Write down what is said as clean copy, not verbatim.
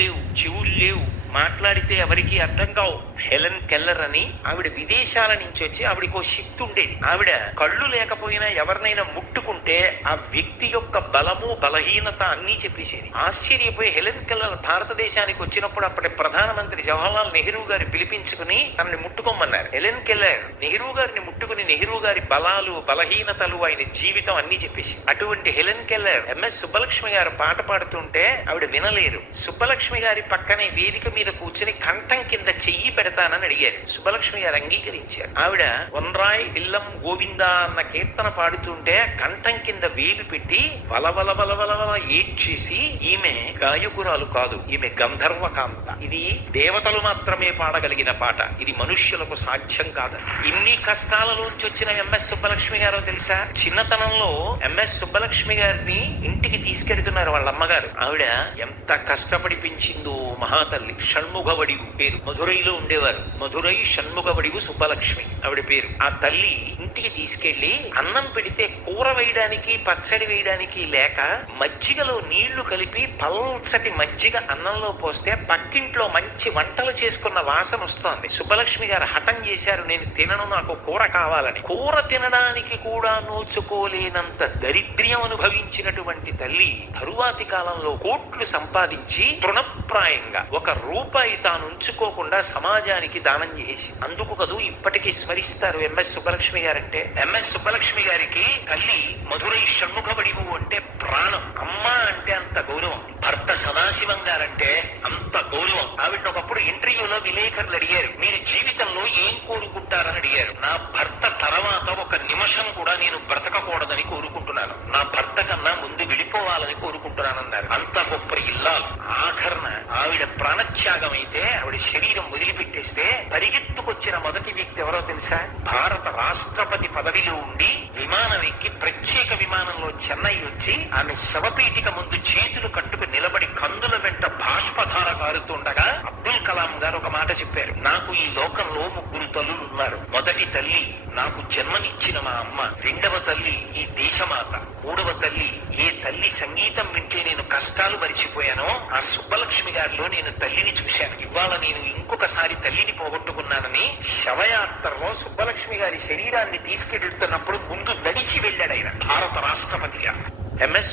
లేవు, చెవులు లేవు, మాట్లాడితే ఎవరికి అర్థం కావు. హెలెన్ కెల్లర్ అని ఆవిడ విదేశాల నుంచి వచ్చి, ఆవిడకో శక్తి ఉండేది. ఆవిడ కళ్ళు లేకపోయినా ఎవరినైనా ముట్టుకుంటే ఆ వ్యక్తి యొక్క బలము బలహీనత అన్నీ చెప్పేసేది. ఆశ్చర్యపోయి హెలెన్ కెల్లర్ భారతదేశానికి వచ్చినప్పుడు అప్పటి ప్రధానమంత్రి జవహర్లాల్ నెహ్రూ గారి పిలిపించుకుని తనని ముట్టుకోమన్నారు. హెలెన్ కెల్లర్ నెహ్రూ గారిని ముట్టుకుని నెహ్రూ గారి బలాలు బలహీనతలు ఆయన జీవితం అన్ని చెప్పేసి. అటువంటి హెలెన్ కెల్లర్ ఎంఎస్ సుబ్బలక్ష్మి గారు పాట పాడుతుంటే ఆవిడ వినలేరు. సుబ్బలక్ష్మి గారి పక్కనే వేదిక మీద కూర్చుని కంఠం కింద చెయ్యి పెడతానని అడిగారు. సుబ్బలక్ష్మి గారు అంగీకరించారు. ఆవిడ వన్రాయ్ ఇల్లం గోవిందా అన్న కీర్తన పాడుతుంటే కంఠం కింద వేలు పెట్టి వలవల వలవల ఏడ్చేసి, ఈమె గాయకురాలు కాదు, ఈమె గంధర్వకాంత, ఇది దేవతలు మాత్రమే పాడగలిగిన పాట, ఇది మనుష్యులకు సాధ్యం కాదు. ఇన్ని కష్టాలలోంచి వచ్చిన ఎంఎస్ సుబ్బలక్ష్మి గారో తెలుసా? చిన్నతనంలో ఎంఎస్ సుబ్బలక్ష్మి గారిని ఇంటికి తీసుకెడుతున్నారు వాళ్ళ అమ్మగారు. ఆవిడ ఎంత కష్టపడి పెంచిందో మహాతల్లి. షణ్ముఖవడివు పేరు. మధురైలో ఉండేవారు. మధురై షణ్ముఖవడివు సుబ్బలక్ష్మి ఆవిడ పేరు. ఆ తల్లి ఇంటికి తీసుకెళ్లి అన్నం పెడితే కూర వేయడానికి పచ్చడి వేయడానికి లేక మజ్జిగలో నీళ్లు కలిపి పల్చటి మజ్జిగ అన్నంలో పోస్తే పక్కింట్లో మంచి వంటలు చేసుకున్న వాసన వస్తోంది. సుబ్బలక్ష్మి గారు హఠం చేశారు, నేను తినను, నాకు కూర కావాలని. కూర తినడానికి కూడా నోచుకోలేనంత దరిద్ర్యం అనుభవించినటువంటి తల్లి తరువాతి కాలంలో కోట్లు సంపాదించి తృణప్రాయంగా ఒక రూపాయి తాను ఉంచుకోకుండా సమాజానికి దానం చేసి, అందుకు కదూ ఇప్పటికీ స్మరిస్తారు ఎంఎస్ సుబ్బలక్ష్మి గారంటే. ఎంఎస్ సుబ్బలక్ష్మి గారికి తల్లి మధురై షణ్ముఖవడివు అంటే ప్రాణం. అమ్మ అంటే అంత గౌరవం. భర్త సదాశివం గారంటే అంత గౌరవం. ఆవిడ ఒకప్పుడు ఇంటర్వ్యూలో విలేకరులు అడిగారు, మీరు జీవితంలో ఏం కోరుకుంటారని అడిగారు. నా భర్త తర్వాత ఒక నిమిషం కూడా నేను బ్రతకకూడదని కోరుకుంటున్నాను, నా భర్త కన్నా ముందు విడిపోవాలని కోరుకుంటున్నానన్నారు. అంత గొప్ప ఇల్లాలు. ఆఖరణ ఆవిడ ప్రాణత్యాగం అయితే, ఆవిడ శరీరం వదిలిపెట్టేస్తే పరిగెత్తుకొచ్చిన మొదటి వ్యక్తి ఎవరో తెలుసా? భారత రాష్ట్రపతి పదవిలో ఉండి విమానం ఎక్కి ప్రత్యేక విమానంలో చెన్నై వచ్చి ఆమె శవపీఠిక ముందు చేతులు కట్టుకు నిలబడి కందుల వెంట బాష్పధార కారుతుండగా అబ్దుల్ కలాం గారు ఒక మాట చెప్పారు, నాకు ఈ లోకంలో ముగ్గురు తల్లులు ఉన్నారు. మొదటి తల్లి నాకు జన్మనిచ్చిన మా అమ్మ, రెండవ తల్లి ఈ దేశమాత, మూడవ తల్లి ఏ తల్లి సంగీతం వింటే నేను కష్టాలు మరిచిపోయానో ఆ సుబ్బలక్ష్మి గారిలో నేను తల్లిని చూశాను. ఇవాళ నేను ఇంకొకసారి తల్లిని పోగొట్టుకున్నానని శవయాత్రలో సుబ్బలక్ష్మి గారి శరీరాన్ని తీసుకెళ్తున్నప్పుడు ముందు నడిచి వెళ్ళాడు ఆయన భారత రాష్ట్రపతిగా. ఎంఎస్